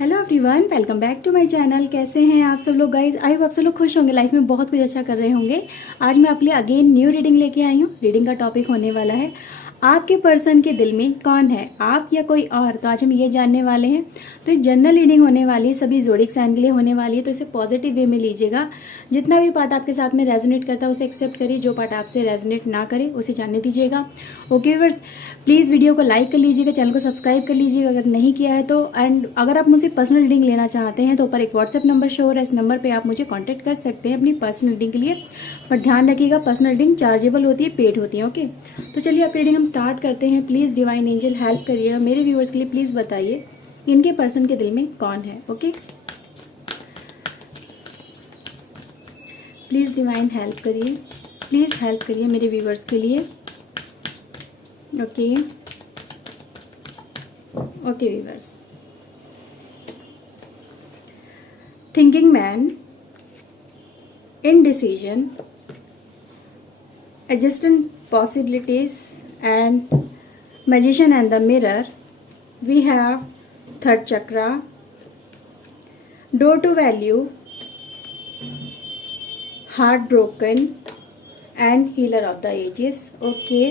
Hello everyone, welcome back to my channel. कैसे हैं आप सब लोग गाइज? आई होप आप सब लोग खुश होंगे, लाइफ में बहुत कुछ अच्छा कर रहे होंगे। आज मैं आपके लिए अगेन न्यू रीडिंग लेके आई हूँ। रीडिंग का टॉपिक होने वाला है आपके पर्सन के दिल में कौन है, आप या कोई और। तो आज हम ये जानने वाले हैं। तो एक जनरल रीडिंग होने वाली है, सभी ज़ोडिएक साइन के लिए होने वाली है। तो इसे पॉजिटिव वे में लीजिएगा। जितना भी पार्ट आपके साथ में रेजोनेट करता है उसे एक्सेप्ट करिए, जो पार्ट आपसे रेजोनेट ना करे उसे जानने दीजिएगा। ओके व्यूअर्स, प्लीज़ वीडियो को लाइक कर लीजिएगा, चैनल को सब्सक्राइब कर लीजिएगा अगर नहीं किया है तो। एंड अगर आप मुझसे पर्सनल रीडिंग लेना चाहते हैं तो ऊपर एक व्हाट्सएप नंबर शो हो रहा है, इस नंबर पे आप मुझे कांटेक्ट कर सकते हैं अपनी पर्सनल रीडिंग के लिए। पर ध्यान रखिएगा, पर्सनल रीडिंग चार्जेबल होती है, पेड होती है। ओके, तो चलिए आपकी रीडिंग हम स्टार्ट करते हैं। प्लीज़ डिवाइन एंजल हेल्प करिएगा मेरे व्यूअर्स के लिए। प्लीज़ बताइए इनके पर्सन के दिल में कौन है। ओके, प्लीज़ डिवाइन हेल्प करिए, प्लीज़ हेल्प करिए मेरे व्यूअर्स के लिए। Okay okay viewers, thinking man, indecision, adjusting possibilities, and magician and the mirror. We have third chakra, door to value, heartbroken, and healer of the ages. Okay,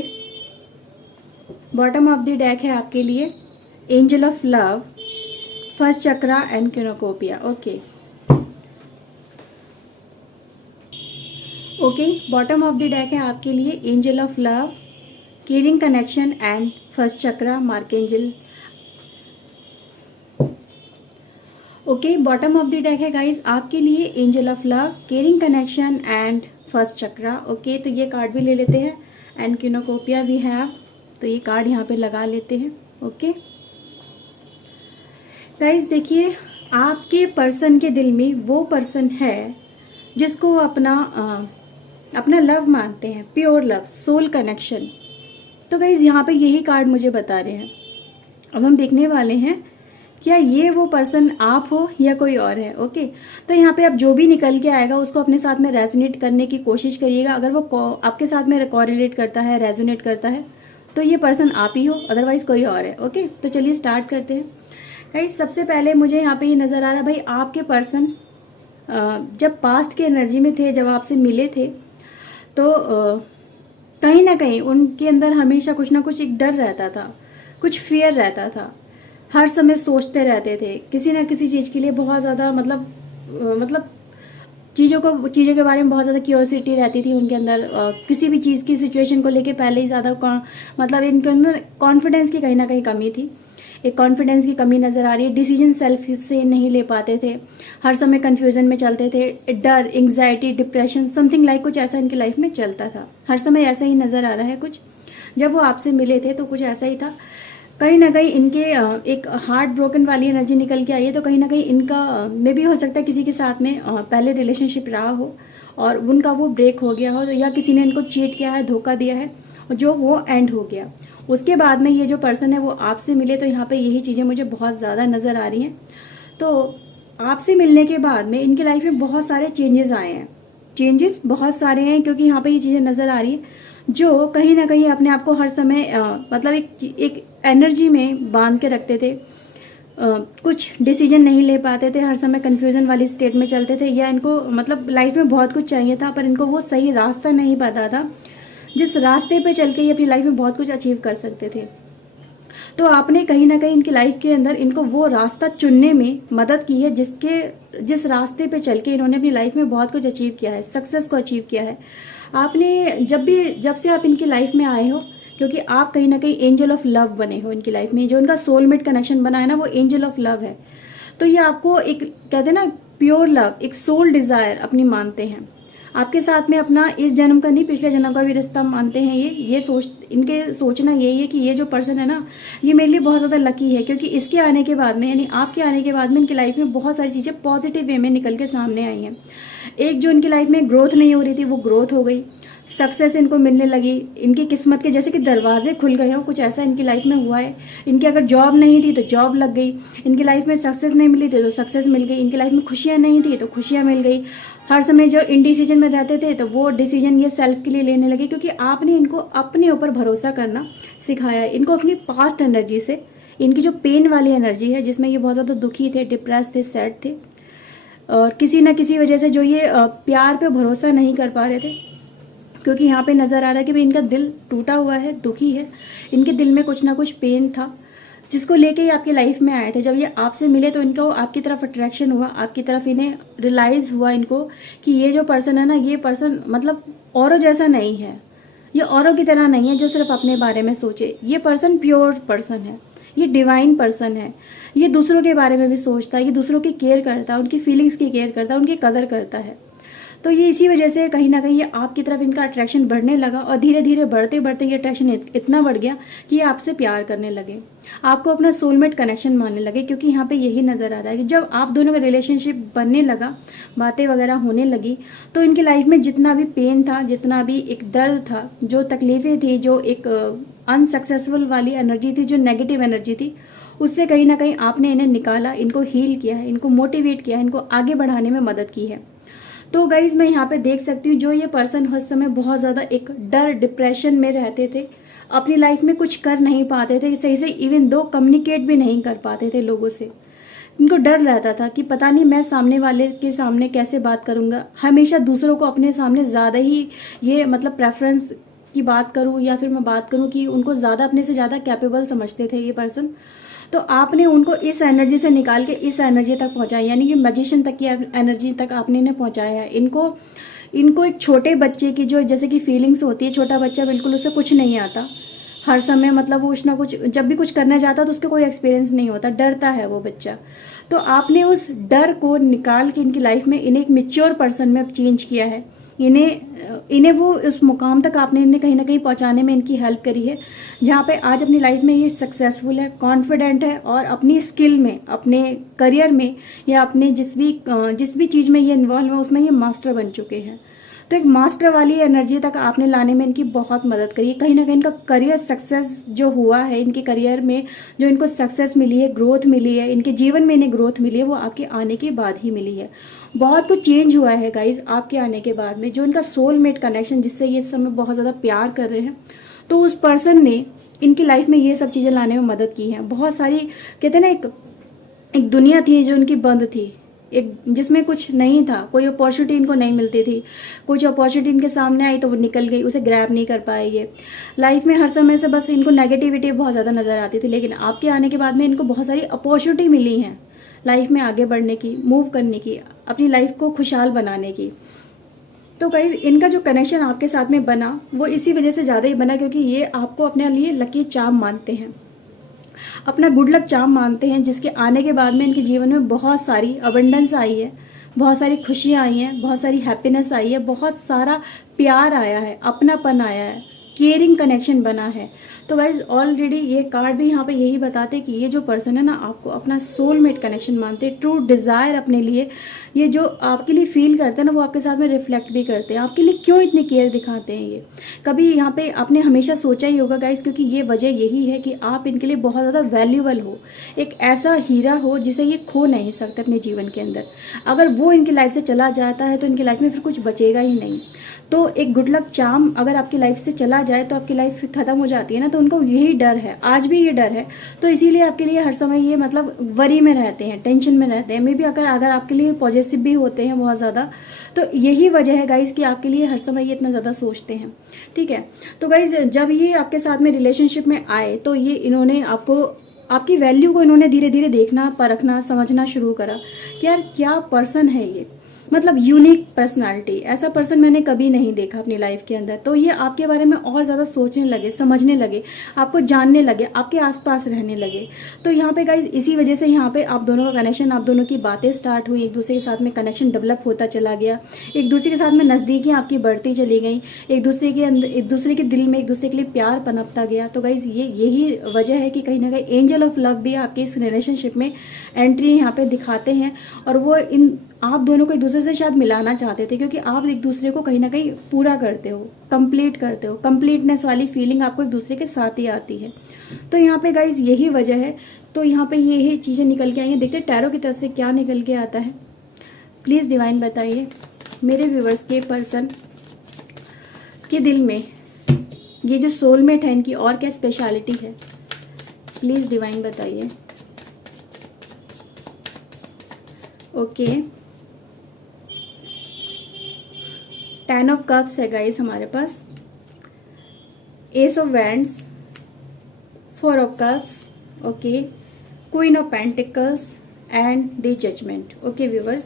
bottom of the deck है आपके लिए angel of love, first chakra and cornucopia. Okay. Okay, bottom of the deck है आपके लिए angel of love, caring connection and first chakra, मार्केंजल। Okay, bottom of the deck है guys आपके लिए angel of love, caring connection and first chakra. Okay, तो ये card भी ले लेते हैं एंड क्यूनोकोपिया भी है, तो ये कार्ड यहाँ पे लगा लेते हैं। ओके गाइस, देखिए आपके पर्सन के दिल में वो पर्सन है जिसको वो अपना लव मानते हैं, प्योर लव, सोल कनेक्शन। तो गाइज यहाँ पे यही कार्ड मुझे बता रहे हैं। अब हम देखने वाले हैं क्या ये वो पर्सन आप हो या कोई और है। ओके, तो यहाँ पे अब जो भी निकल के आएगा उसको अपने साथ में रेजोनेट करने की कोशिश करिएगा। अगर वो आपके साथ में कॉरिलेट करता है, रेजोनेट करता है, तो ये पर्सन आप ही हो, अदरवाइज कोई और है। ओके, तो चलिए स्टार्ट करते हैं गाइज। सबसे पहले मुझे यहाँ पे ये नज़र आ रहा है भाई, आपके पर्सन जब पास्ट के एनर्जी में थे, जब आपसे मिले थे, तो कहीं ना कहीं उनके अंदर हमेशा कुछ ना कुछ एक डर रहता था, कुछ फियर रहता था। हर समय सोचते रहते थे किसी ना किसी चीज़ के लिए, बहुत ज़्यादा मतलब चीज़ों के बारे में बहुत ज़्यादा क्यूरियोसिटी रहती थी उनके अंदर। किसी भी चीज़ की सिचुएशन को लेके पहले ही ज़्यादा मतलब इनके अंदर कॉन्फिडेंस की कहीं ना कहीं कमी थी, एक कॉन्फिडेंस की कमी नज़र आ रही है। डिसीजन सेल्फ से नहीं ले पाते थे, हर समय कन्फ्यूजन में चलते थे, डर, एंग्जाइटी, डिप्रेशन, समथिंग लाइक कुछ ऐसा इनकी लाइफ में चलता था। हर समय ऐसा ही नज़र आ रहा है कुछ। जब वो आपसे मिले थे तो कुछ ऐसा ही था। कहीं ना कहीं इनके एक हार्ट ब्रोकन वाली एनर्जी निकल के आई है। तो कहीं ना कहीं इनका मे भी हो सकता है किसी के साथ में पहले रिलेशनशिप रहा हो और उनका वो ब्रेक हो गया हो, तो या किसी ने इनको चीट किया है, धोखा दिया है, जो वो एंड हो गया। उसके बाद में ये जो पर्सन है वो आपसे मिले, तो यहाँ पे यही चीज़ें मुझे बहुत ज़्यादा नज़र आ रही हैं। तो आपसे मिलने के बाद में इनकी लाइफ में बहुत सारे चेंजेस आए हैं, चेंजेस बहुत सारे हैं, क्योंकि यहाँ पे ये चीज़ें नज़र आ रही हैं जो कहीं ना कहीं अपने आप को हर समय मतलब एक एनर्जी में बांध के रखते थे। कुछ डिसीजन नहीं ले पाते थे, हर समय कन्फ्यूजन वाली स्टेट में चलते थे, या इनको मतलब लाइफ में बहुत कुछ चाहिए था पर इनको वो सही रास्ता नहीं पता था जिस रास्ते पे चल के ये अपनी लाइफ में बहुत कुछ अचीव कर सकते थे। तो आपने कहीं ना कहीं इनकी लाइफ के अंदर इनको वो रास्ता चुनने में मदद की है जिस रास्ते पे चल के इन्होंने अपनी लाइफ में बहुत कुछ अचीव किया है, सक्सेस को अचीव किया है। आपने जब से आप इनकी लाइफ में आए हो, क्योंकि आप कहीं ना कहीं एंजल ऑफ लव बने हो इनकी लाइफ में, जो इनका सोलमेट कनेक्शन बना है ना, वो एंजल ऑफ लव है। तो ये आपको एक कहते हैं ना प्योर लव, एक सोल डिज़ायर अपनी मानते हैं। आपके साथ में अपना इस जन्म का नहीं, पिछले जन्म का भी रिश्ता मानते हैं। इनके सोचना यही है कि ये जो पर्सन है ना, ये मेरे लिए बहुत ज़्यादा लकी है, क्योंकि इसके आने के बाद में, यानी आपके आने के बाद में, इनकी लाइफ में बहुत सारी चीज़ें पॉजिटिव वे में निकल के सामने आई हैं। एक जो इनकी लाइफ में ग्रोथ नहीं हो रही थी वो ग्रोथ हो गई, सक्सेस इनको मिलने लगी, इनकी किस्मत के जैसे कि दरवाजे खुल गए हो, कुछ ऐसा इनकी लाइफ में हुआ है। इनकी अगर जॉब नहीं थी तो जॉब लग गई, इनकी लाइफ में सक्सेस नहीं मिली थी तो सक्सेस मिल गई, इनकी लाइफ में खुशियाँ नहीं थी तो खुशियाँ मिल गई। हर समय जो इनडिसीजन में रहते थे तो वो डिसीजन ये सेल्फ के लिए लेने लगे, क्योंकि आपने इनको अपने ऊपर भरोसा करना सिखाया है। इनको अपनी पास्ट एनर्जी से इनकी जो पेन वाली एनर्जी है, जिसमें ये बहुत ज़्यादा दुखी थे, डिप्रेस थे, सैड थे, और किसी ना किसी वजह से जो ये प्यार पे भरोसा नहीं कर पा रहे थे, क्योंकि यहाँ पे नज़र आ रहा है कि भाई इनका दिल टूटा हुआ है, दुखी है, इनके दिल में कुछ ना कुछ पेन था, जिसको लेके ये आपकी लाइफ में आए थे। जब ये आपसे मिले तो इनको आपकी तरफ अट्रैक्शन हुआ, आपकी तरफ इन्हें रियलाइज़ हुआ इनको कि ये जो पर्सन है ना, ये पर्सन मतलब औरों जैसा नहीं है, ये औरों की तरह नहीं है जो सिर्फ अपने बारे में सोचे। ये पर्सन प्योर पर्सन है, ये डिवाइन पर्सन है, ये दूसरों के बारे में भी सोचता है, ये दूसरों की केयर करता है, उनकी फीलिंग्स की केयर करता है, उनकी कदर करता है। तो ये इसी वजह से कहीं ना कहीं ये आपकी तरफ इनका अट्रैक्शन बढ़ने लगा, और धीरे धीरे बढ़ते बढ़ते ये अट्रैक्शन इतना बढ़ गया कि ये आपसे प्यार करने लगे, आपको अपना सोलमेट कनेक्शन मानने लगे। क्योंकि यहाँ पे यही नज़र आ रहा है कि जब आप दोनों का रिलेशनशिप बनने लगा, बातें वगैरह होने लगी, तो इनकी लाइफ में जितना भी पेन था, जितना भी एक दर्द था, जो तकलीफ़ें थी, जो एक अनसक्सेसफुल वाली एनर्जी थी, जो नेगेटिव एनर्जी थी, उससे कहीं ना कहीं आपने इन्हें निकाला, इनको हील किया है, इनको मोटिवेट किया है, इनको आगे बढ़ाने में मदद की है। तो गाइज मैं यहाँ पे देख सकती हूँ जो ये पर्सन उस समय बहुत ज़्यादा एक डर, डिप्रेशन में रहते थे, अपनी लाइफ में कुछ कर नहीं पाते थे सही से, इवन दो कम्युनिकेट भी नहीं कर पाते थे लोगों से। इनको डर रहता था कि पता नहीं मैं सामने वाले के सामने कैसे बात करूँगा, हमेशा दूसरों को अपने सामने ज़्यादा ही ये मतलब प्रेफरेंस की बात करूँ, या फिर मैं बात करूँ कि उनको ज़्यादा अपने से ज़्यादा कैपेबल समझते थे ये पर्सन। तो आपने उनको इस एनर्जी से निकाल के इस एनर्जी तक पहुंचाया, यानी कि मैजिशियन तक की एनर्जी तक आपने इन्हें पहुंचाया है। इनको एक छोटे बच्चे की जो जैसे कि फीलिंग्स होती है, छोटा बच्चा बिल्कुल उसे कुछ नहीं आता, हर समय मतलब वो कुछ ना कुछ जब भी कुछ करना चाहता तो उसको कोई एक्सपीरियंस नहीं होता, डरता है वो बच्चा। तो आपने उस डर को निकाल के इनकी लाइफ में इन्हें एक मैच्योर पर्सन में चेंज किया है। इन्हें वो उस मुकाम तक आपने इन्हें कहीं ना कहीं पहुंचाने में इनकी हेल्प करी है, जहाँ पे आज अपनी लाइफ में ये सक्सेसफुल है, कॉन्फिडेंट है, और अपनी स्किल में, अपने करियर में, या अपने जिस भी चीज़ में ये इन्वॉल्व है उसमें ये मास्टर बन चुके हैं। तो एक मास्टर वाली एनर्जी तक आपने लाने में इनकी बहुत मदद करी। कहीं ना कहीं इनका करियर सक्सेस जो हुआ है, इनके करियर में जो इनको सक्सेस मिली है, ग्रोथ मिली है, इनके जीवन में इन्हें ग्रोथ मिली है, वो आपके आने के बाद ही मिली है। बहुत कुछ चेंज हुआ है गाइज आपके आने के बाद में। जो इनका सोलमेट कनेक्शन, जिससे ये समय बहुत ज़्यादा प्यार कर रहे हैं, तो उस पर्सन ने इनकी लाइफ में ये सब चीज़ें लाने में मदद की हैं। बहुत सारी कहते हैं ना, एक दुनिया थी जो इनकी बंद थी, एक जिसमें कुछ नहीं था, कोई अपॉर्चुनिटी इनको नहीं मिलती थी, कुछ अपॉर्चुनिटी इनके सामने आई तो वो निकल गई, उसे ग्रैब नहीं कर पाए। ये लाइफ में हर समय से बस इनको नेगेटिविटी बहुत ज़्यादा नज़र आती थी, लेकिन आपके आने के बाद में इनको बहुत सारी अपॉर्चुनिटी मिली हैं लाइफ में आगे बढ़ने की, मूव करने की, अपनी लाइफ को खुशहाल बनाने की। तो गाइस इनका जो कनेक्शन आपके साथ में बना वो इसी वजह से ज़्यादा ही बना क्योंकि ये आपको अपने लिए लकी चार्म मानते हैं, अपना गुड लक चार्म मानते हैं, जिसके आने के बाद में इनके जीवन में बहुत सारी अबंडेंस आई है, बहुत सारी खुशियाँ आई हैं, बहुत सारी हैप्पीनेस आई है, बहुत सारा प्यार आया है, अपनापन आया है, केयरिंग कनेक्शन बना है। तो गाइज ऑलरेडी ये कार्ड भी यहाँ पे यही बताते हैं कि ये जो पर्सन है ना, आपको अपना सोलमेट कनेक्शन मानते हैं, ट्रू डिज़ायर अपने लिए, ये जो आपके लिए फील करते हैं ना, वो आपके साथ में रिफ्लेक्ट भी करते हैं। आपके लिए क्यों इतनी केयर दिखाते हैं ये, कभी यहाँ पे आपने हमेशा सोचा ही होगा गाइज, क्योंकि ये वजह यही है कि आप इनके लिए बहुत ज़्यादा वैल्यूबल हो, एक ऐसा हीरा हो जिसे ये खो नहीं सकते अपने जीवन के अंदर। अगर वो इनकी लाइफ से चला जाता है तो इनकी लाइफ में फिर कुछ बचेगा ही नहीं। तो एक गुड लक चार्म अगर आपकी लाइफ से चला जाए तो आपकी लाइफ ख़त्म हो जाती है ना, तो उनको यही डर है, आज भी ये डर है। तो इसीलिए आपके लिए हर समय ये मतलब वरी में रहते हैं, टेंशन में रहते हैं। मे बी अगर आपके लिए पॉजिटिव भी होते हैं बहुत ज़्यादा, तो यही वजह है गाइज़ कि आपके लिए हर समय ये इतना ज़्यादा सोचते हैं। ठीक है, तो गाइज़ जब ये आपके साथ में रिलेशनशिप में आए तो ये इन्होंने आपकी वैल्यू को इन्होंने धीरे धीरे देखना, परखना, समझना शुरू करा कि यार क्या पर्सन है ये, मतलब यूनिक पर्सनालिटी, ऐसा पर्सन मैंने कभी नहीं देखा अपनी लाइफ के अंदर। तो ये आपके बारे में और ज़्यादा सोचने लगे, समझने लगे, आपको जानने लगे, आपके आसपास रहने लगे। तो यहाँ पे गाइज इसी वजह से यहाँ पे आप दोनों का कनेक्शन, आप दोनों की बातें स्टार्ट हुई, एक दूसरे के साथ में कनेक्शन डेवलप होता चला गया, एक दूसरे के साथ में नज़दीकियाँ आपकी बढ़ती चली गई, एक दूसरे के अंदर, एक दूसरे के दिल में एक दूसरे के लिए प्यार पनपता गया। तो गाइज यही वजह है कि कहीं ना कहीं एंजल ऑफ लव भी आपके इस रिलेशनशिप में एंट्री यहाँ पे दिखाते हैं, और वो आप दोनों को एक दूसरे से शायद मिलाना चाहते थे, क्योंकि आप एक दूसरे को कहीं ना कहीं पूरा करते हो, कंप्लीट करते हो, कंप्लीटनेस वाली फीलिंग आपको एक दूसरे के साथ ही आती है। तो यहाँ पे गाइज यही वजह है। तो यहाँ पे यही चीज़ें निकल के आई हैं। देखते हैं टैरो की तरफ से क्या निकल के आता है। प्लीज़ डिवाइन बताइए मेरे व्यूवर्स के पर्सन के दिल में ये जो सोलमेट है, इनकी और क्या स्पेशलिटी है, प्लीज़ डिवाइन बताइए। ओके, 10 ऑफ कप्स है गाइस हमारे पास, ace of wands, 4 of cups, okay, queen of pentacles and the judgement. Okay viewers,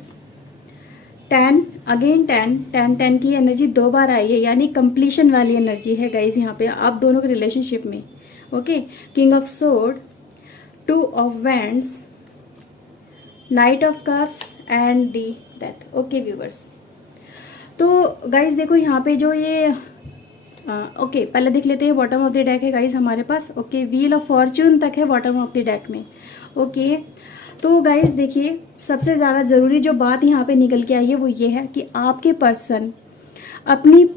10 again 10 की एनर्जी 2 बार आई है, यानी कंप्लीशन वाली एनर्जी है गाइस यहाँ पे आप दोनों के रिलेशनशिप में। Okay, king of sword, 2 of wands, night of cups and the death. Okay viewers, तो गाइस देखो यहाँ पे जो ये ओके पहले देख लेते हैं बॉटम ऑफ द डेक है गाइस हमारे पास। ओके, व्हील ऑफ फॉर्चून तक है बॉटम ऑफ द डेक में। ओके, तो गाइस देखिए सबसे ज़्यादा ज़रूरी जो बात यहाँ पे निकल के आई है वो ये है कि आपके पर्सन अपनी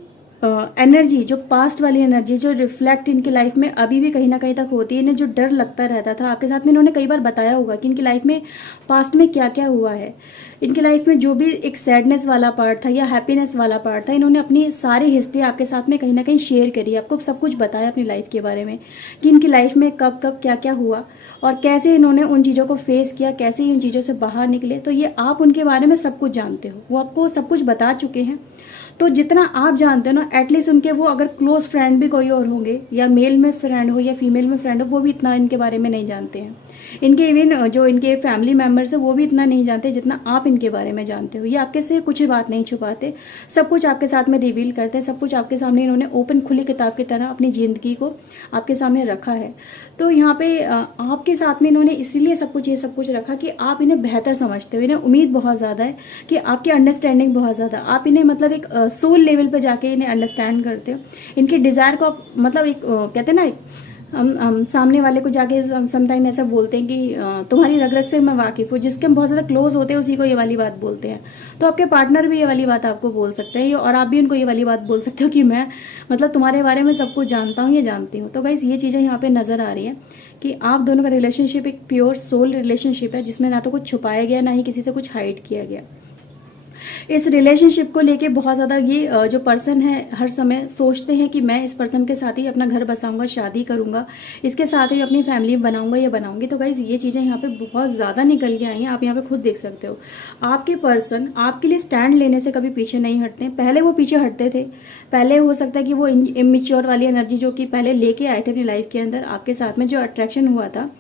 एनर्जी, जो पास्ट वाली एनर्जी जो रिफ्लेक्ट इनकी लाइफ में अभी भी कहीं ना कहीं तक होती है, इन्हें जो डर लगता रहता था आपके साथ में, इन्होंने कई बार बताया होगा कि इनकी लाइफ में पास्ट में क्या क्या हुआ है, इनकी लाइफ में जो भी एक सैडनेस वाला पार्ट था या हैप्पीनेस वाला पार्ट था, इन्होंने अपनी सारी हिस्ट्री आपके साथ में कहीं ना कहीं शेयर करी, आपको सब कुछ बताया अपनी लाइफ के बारे में कि इनकी लाइफ में कब कब क्या क्या हुआ और कैसे इन्होंने उन चीज़ों को फेस किया, कैसे इन चीज़ों से बाहर निकले। तो ये आप उनके बारे में सब कुछ जानते हो, वो आपको सब कुछ बता चुके हैं। तो जितना आप जानते हो ना, एटलीस्ट उनके वो अगर क्लोज फ्रेंड भी कोई और होंगे, या मेल में फ्रेंड हो या फीमेल में फ्रेंड हो, वो भी इतना इनके बारे में नहीं जानते हैं। इनके इवन जो इनके फैमिली मेम्बर्स है वो भी इतना नहीं जानते जितना आप इनके बारे में जानते हो। ये आपके से कुछ बात नहीं छुपाते, सब कुछ आपके साथ में रिवील करते हैं, सब कुछ आपके सामने इन्होंने ओपन खुली किताब की तरह अपनी ज़िंदगी को आपके सामने रखा है। तो यहाँ पे आपके साथ में इन्होंने इसीलिए सब कुछ ये सब कुछ रखा कि आप इन्हें बेहतर समझते हो, इन्हें उम्मीद बहुत ज़्यादा है कि आपकी अंडरस्टैंडिंग बहुत ज़्यादा, आप इन्हें मतलब एक सोल लेवल पे जाके इन्हें अंडरस्टैंड करते हो, इनके डिज़ायर को आप मतलब एक कहते हैं ना, हम सामने वाले को जाके समटाइम ऐसा बोलते हैं कि तुम्हारी रग रग से मैं वाकिफ़ हूँ, जिसके हम बहुत ज़्यादा क्लोज होते हैं उसी को ये वाली बात बोलते हैं। तो आपके पार्टनर भी ये वाली बात आपको बोल सकते हैं, और आप भी उनको ये वाली बात बोल सकते हो कि मैं मतलब तुम्हारे बारे में सब कुछ जानता हूँ, ये जानती हूँ। तो गाइस ये चीज़ें यहाँ पे नज़र आ रही है कि आप दोनों का रिलेशनशिप एक प्योर सोल रिलेशनशिप है, जिसमें ना तो कुछ छुपाया गया ना ही किसी से कुछ हाइड किया गया। इस रिलेशनशिप को लेके बहुत ज़्यादा ये जो पर्सन है हर समय सोचते हैं कि मैं इस पर्सन के साथ ही अपना घर बसाऊंगा, शादी करूंगा, इसके साथ ही अपनी फैमिली बनाऊंगा या बनाऊंगी। तो गाइज ये चीज़ें यहाँ पे बहुत ज़्यादा निकल के आई हैं, आप यहाँ पे खुद देख सकते हो। आपके पर्सन आपके लिए स्टैंड लेने से कभी पीछे नहीं हटते। पहले वो पीछे हटते थे, पहले हो सकता है कि वो इमेच्योर वाली एनर्जी जो कि पहले लेके आए थे अपनी लाइफ के अंदर, आपके साथ में जो अट्रैक्शन हुआ था,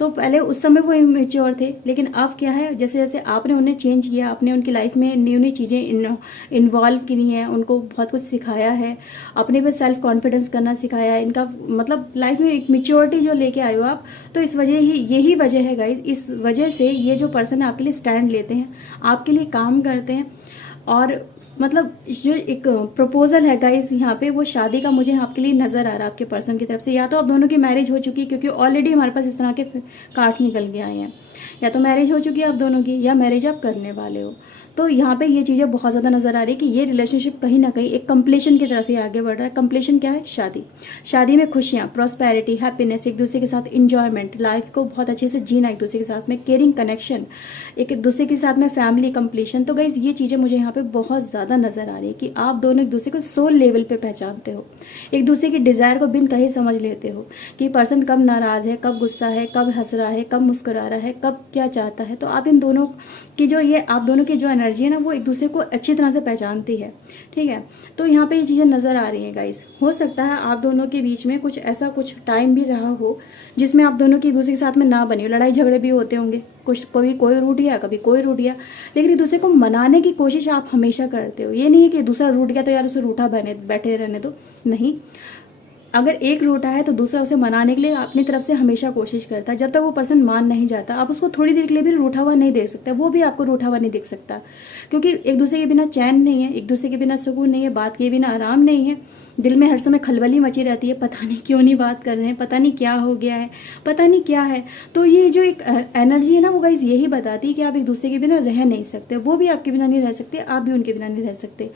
तो पहले उस समय वो इमेच्योर थे। लेकिन अब क्या है, जैसे जैसे आपने उन्हें चेंज किया, आपने उनकी लाइफ में न्यू न्यू चीज़ें इन्वॉल्व की हैं, उनको बहुत कुछ सिखाया है, अपने पे सेल्फ कॉन्फिडेंस करना सिखाया है, इनका मतलब लाइफ में एक मेच्योरिटी जो लेके आए हो आप। तो इस वजह ही यही वजह है गाइज, इस वजह से ये जो पर्सन है आपके लिए स्टैंड लेते हैं, आपके लिए काम करते हैं। और मतलब जो एक प्रपोजल है गाइस यहाँ पे, वो शादी का मुझे आपके लिए नज़र आ रहा है आपके पर्सन की तरफ से। या तो आप दोनों की मैरिज हो चुकी है, क्योंकि ऑलरेडी हमारे पास इस तरह के कार्ड निकल के आए हैं, या तो मैरिज हो चुकी है आप दोनों की, या मैरिज आप करने वाले हो। तो यहाँ पे ये चीज़ें बहुत ज़्यादा नज़र आ रही है कि ये रिलेशनशिप कहीं ना कहीं एक कंप्लीशन की तरफ ही आगे बढ़ रहा है। कंप्लीशन क्या है? शादी। शादी में खुशियाँ, प्रॉस्पेरिटी, हैप्पीनेस, एक दूसरे के साथ इंजॉयमेंट, लाइफ को बहुत अच्छे से जीना, एक दूसरे के साथ में केयरिंग कनेक्शन, एक दूसरे के साथ में फैमिली कंप्लीशन। तो गाइज ये चीज़ें मुझे यहाँ पे बहुत ज़्यादा नज़र आ रही है कि आप दोनों एक दूसरे को सोल लेवल पे पहचानते हो, एक दूसरे की डिज़ायर को बिन कहीं समझ लेते हो कि पर्सन कब नाराज़ है, कब गुस्सा है, कब हंस रहा है, कब मुस्कुरा रहा है, कब क्या चाहता है। तो आप इन दोनों की जो ये आप दोनों की जो एनर्जी है ना, वो एक दूसरे को अच्छी तरह से पहचानती है। ठीक है, तो यहाँ पे ये चीज़ें नज़र आ रही हैं गाइस। हो सकता है आप दोनों के बीच में कुछ ऐसा कुछ टाइम भी रहा हो जिसमें आप दोनों की एक दूसरे के साथ में ना बनी हो, लड़ाई झगड़े भी होते होंगे, कुछ कभी कोई रूठ गया, कभी कोई रूठ गया, लेकिन एक दूसरे को मनाने की कोशिश आप हमेशा करते हो। ये नहीं है कि दूसरा रूठ गया तो यार उसे रूठा बैठे रहने दो, नहीं। अगर एक रूठा है तो दूसरा उसे मनाने के लिए अपनी तरफ से हमेशा कोशिश करता है। जब तक वो पर्सन मान नहीं जाता, आप उसको थोड़ी देर के लिए भी रूठा हुआ नहीं देख सकते, वो भी आपको रूठा हुआ नहीं देख सकता, क्योंकि एक दूसरे के बिना चैन नहीं है, एक दूसरे के बिना सुकून नहीं है, बात के बिना आराम नहीं है, दिल में हर समय खलबली मची रहती है, पता नहीं क्यों नहीं बात कर रहे हैं, पता नहीं क्या हो गया है, पता नहीं क्या है। तो ये जो एक एनर्जी है ना, वो गाइस यही बताती है कि आप एक दूसरे के बिना रह नहीं सकते, वो भी आपके बिना नहीं रह सकते, आप भी उनके बिना नहीं रह सकते।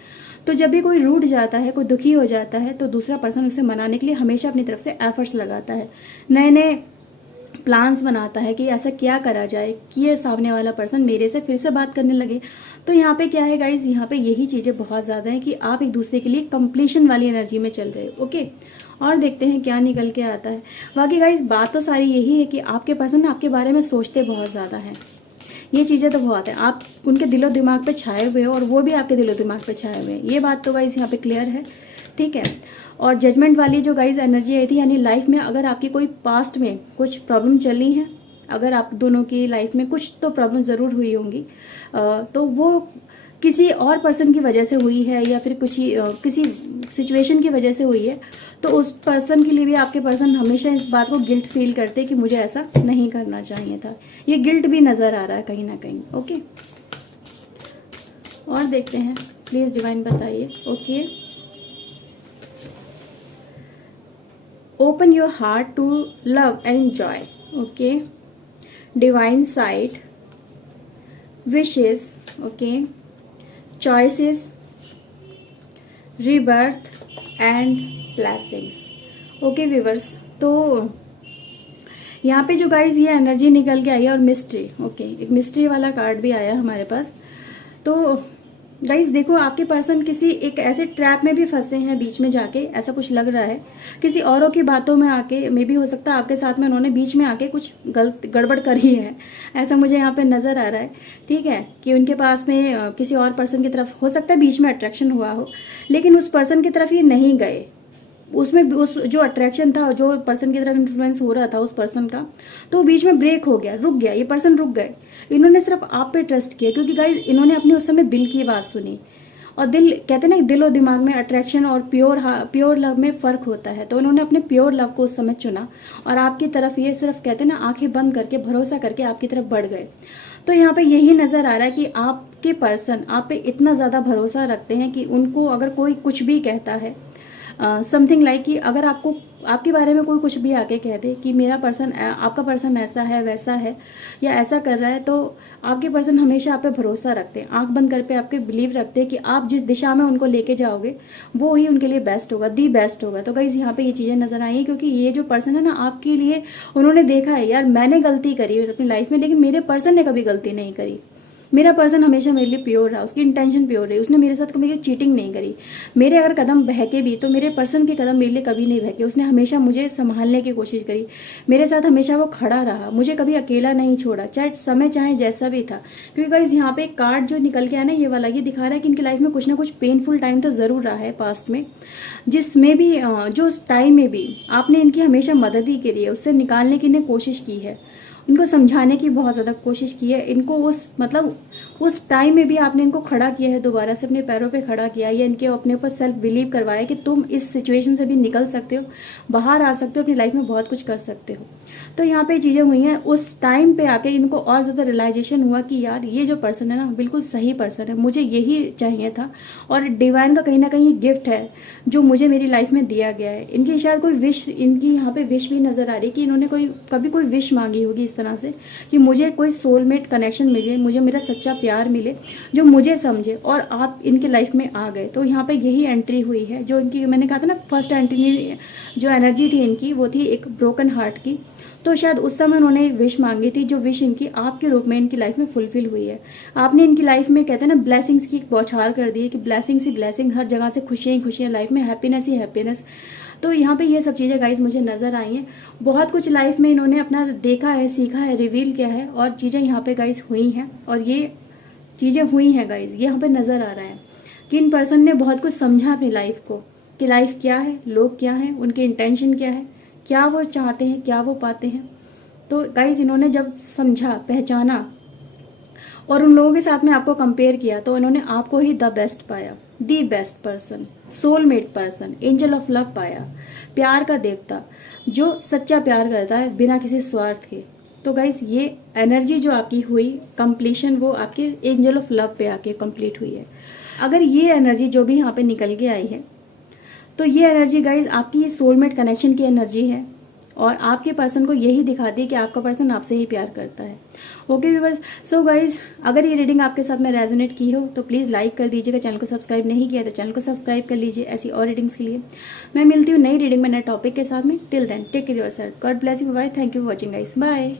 तो जब भी कोई रूठ जाता है, कोई दुखी हो जाता है, तो दूसरा पर्सन उसे मनाने के लिए हमेशा अपनी तरफ से एफर्ट्स लगाता है, नए नए प्लान्स बनाता है कि ऐसा क्या करा जाए कि ये सामने वाला पर्सन मेरे से फिर से बात करने लगे। तो यहाँ पे क्या है गाइज, यहाँ पे यही चीज़ें बहुत ज़्यादा हैं कि आप एक दूसरे के लिए कंप्लीशन वाली एनर्जी में चल रहे हो। ओके, और देखते हैं क्या निकल के आता है। बाकी गाइस बात तो सारी यही है कि आपके पर्सन आपके बारे में सोचते बहुत ज़्यादा हैं। ये चीज़ें तो बहुत है, आप उनके दिलो दिमाग पे छाए हुए हो और वो भी आपके दिलो दिमाग पे छाए हुए हैं। ये बात तो गाइस यहाँ पे क्लियर है, ठीक है। और जजमेंट वाली जो गाइस एनर्जी आई थी, यानी लाइफ में अगर आपकी कोई पास्ट में कुछ प्रॉब्लम चली है, अगर आप दोनों की लाइफ में कुछ तो प्रॉब्लम ज़रूर हुई होंगी, तो वो किसी और पर्सन की वजह से हुई है या फिर किसी सिचुएशन की वजह से हुई है, तो उस पर्सन के लिए भी आपके पर्सन हमेशा इस बात को गिल्ट फील करते हैं कि मुझे ऐसा नहीं करना चाहिए था। ये गिल्ट भी नज़र आ रहा है कहीं ना कहीं। ओके, और देखते हैं, प्लीज़ डिवाइन बताइए। Okay, open your heart to love and enjoy. Okay, divine side, wishes, okay, choices, rebirth and blessings. Okay viewers, तो यहाँ पे जो गाइज ये एनर्जी निकल के आई है और मिस्ट्री, ओके, एक मिस्ट्री वाला कार्ड भी आया हमारे पास। तो गाइज देखो, आपके पर्सन किसी एक ऐसे ट्रैप में भी फंसे हैं बीच में जाके, ऐसा कुछ लग रहा है। किसी औरों की बातों में आके, मे भी हो सकता है आपके साथ में उन्होंने बीच में आके कुछ गड़बड़ करी है, ऐसा मुझे यहाँ पे नज़र आ रहा है, ठीक है। कि उनके पास में किसी और पर्सन की तरफ हो सकता है बीच में अट्रैक्शन हुआ हो, लेकिन उस पर्सन की तरफ ये नहीं गए। उसमें उस जो अट्रैक्शन था, जो पर्सन की तरफ इन्फ्लुएंस हो रहा था उस पर्सन का, तो बीच में ब्रेक हो गया, रुक गया, ये पर्सन रुक गए। इन्होंने सिर्फ आप पे ट्रस्ट किया, क्योंकि गाइज इन्होंने अपने उस समय दिल की बात सुनी। और दिल, कहते हैं ना, दिल और दिमाग में अट्रैक्शन और प्योर लव में फ़र्क होता है। तो उन्होंने अपने प्योर लव को उस समय चुना और आपकी तरफ ये सिर्फ, कहते हैं ना, आंखें बंद करके, भरोसा करके आपकी तरफ बढ़ गए। तो यहाँ पे यही नज़र आ रहा है कि आपके पर्सन आप पे इतना ज़्यादा भरोसा रखते हैं कि उनको अगर कोई कुछ भी कहता है, समथिंग लाइक कि अगर आपको आपके बारे में कोई कुछ भी आके कह दे कि मेरा पर्सन, आपका पर्सन ऐसा है, वैसा है, या ऐसा कर रहा है, तो आपके पर्सन हमेशा आप पे भरोसा रखते हैं, आंख बंद कर पे आपके बिलीव रखते हैं कि आप जिस दिशा में उनको लेके जाओगे वो ही उनके लिए बेस्ट होगा, दी बेस्ट होगा। तो गाइस यहाँ पे ये चीज़ें नज़र आई हैं, क्योंकि ये जो पर्सन है ना, आपके लिए उन्होंने देखा है, यार मैंने गलती करी है अपनी लाइफ में, लेकिन मेरे पर्सन ने कभी गलती नहीं करी। मेरा पर्सन हमेशा मेरे लिए प्योर रहा, उसकी इंटेंशन प्योर रही, उसने मेरे साथ कभी चीटिंग नहीं करी। मेरे अगर कदम बहके भी, तो मेरे पर्सन के कदम मेरे लिए कभी नहीं बहके, उसने हमेशा मुझे संभालने की कोशिश करी, मेरे साथ हमेशा वो खड़ा रहा, मुझे कभी अकेला नहीं छोड़ा, चाहे समय चाहे जैसा भी था। क्योंकि गाइस यहाँ पे कार्ड जो निकल के आया ना, ये वाला, ये दिखा रहा है कि इनकी लाइफ में कुछ ना कुछ पेनफुल टाइम तो ज़रूर रहा है पास्ट में, जिसमें भी जो उस टाइम में भी आपने इनकी हमेशा मदद ही करी है, उससे निकालने की ने कोशिश की है, इनको समझाने की बहुत ज़्यादा कोशिश की है, इनको उस टाइम में भी आपने इनको खड़ा किया है, दोबारा से अपने पैरों पे खड़ा किया, या इनके अपने ऊपर सेल्फ बिलीव करवाया कि तुम इस सिचुएशन से भी निकल सकते हो, बाहर आ सकते हो, अपनी लाइफ में बहुत कुछ कर सकते हो। तो यहाँ पे चीज़ें हुई हैं, उस टाइम पे आके इनको और ज़्यादा रियलाइजेशन हुआ कि यार ये जो पर्सन है ना, बिल्कुल सही पर्सन है, मुझे यही चाहिए था, और डिवाइन का कहीं ना कहीं गिफ्ट है जो मुझे मेरी लाइफ में दिया गया है। इनकी शायद कोई विश, इनकी यहाँ पे विश भी नज़र आ रही है कि इन्होंने कभी कोई विश मांगी होगी इस तरह से कि मुझे कोई सोलमेट कनेक्शन मिले, मुझे मेरा सच्चा प्यार मिले जो मुझे समझे, और आप इनके लाइफ में आ गए। तो यहाँ पे यही एंट्री हुई है, जो इनकी, मैंने कहा था ना, फर्स्ट एंट्री जो एनर्जी थी इनकी, वो थी एक ब्रोकन हार्ट की। तो शायद उस समय उन्होंने एक विश मांगी थी, जो विश इनकी आपके रूप में इनकी लाइफ में फुलफिल हुई है। आपने इनकी लाइफ में, कहते हैं ना, ब्लेसिंग्स की बौछार कर दी है कि ब्लेसिंग्स ही ब्लेसिंग, हर जगह से खुशियाँ ही खुशियाँ, लाइफ में हैप्पीनेस ही हैप्पीनेस। तो यहाँ पे ये सब चीज़ें गाइज मुझे नज़र आई हैं। बहुत कुछ लाइफ में इन्होंने अपना देखा है, सीखा है, रिवील किया है, और चीज़ें यहाँ पे गाइज हुई हैं, और ये चीज़ें हुई हैं गाइज, ये यहाँ पे नज़र आ रहा है कि इन पर्सन ने बहुत कुछ समझा अपनी लाइफ को, कि लाइफ क्या है, लोग क्या हैं, उनकी इंटेंशन क्या है, क्या वो चाहते हैं, क्या वो पाते हैं। तो गाइज इन्होंने जब समझा, पहचाना, और उन लोगों के साथ में आपको कंपेयर किया, तो इन्होंने आपको ही द बेस्ट पाया, the best person, soulmate person, angel of love पाया, प्यार का देवता, जो सच्चा प्यार करता है बिना किसी स्वार्थ के। तो गाइस ये एनर्जी जो आपकी हुई कंप्लीशन, वो आपके एंजल ऑफ लव पे आके कंप्लीट हुई है। अगर ये एनर्जी जो भी यहाँ पे निकल के आई है, तो ये एनर्जी गाइज आपकी सोलमेट कनेक्शन की एनर्जी है, और आपके पर्सन को यही दिखाती है कि आपका पर्सन आपसे ही प्यार करता है। ओके व्यूअर्स, सो गाइज अगर ये रीडिंग आपके साथ में रेजोनेट की हो तो प्लीज़ लाइक कर दीजिएगा, चैनल को सब्सक्राइब नहीं किया तो चैनल को सब्सक्राइब कर लीजिए ऐसी और रीडिंग्स के लिए। मैं मिलती हूँ नई रीडिंग में, नए टॉपिक के साथ में। Till then take care yourself, God bless you, bye, thank you for watching guys, bye.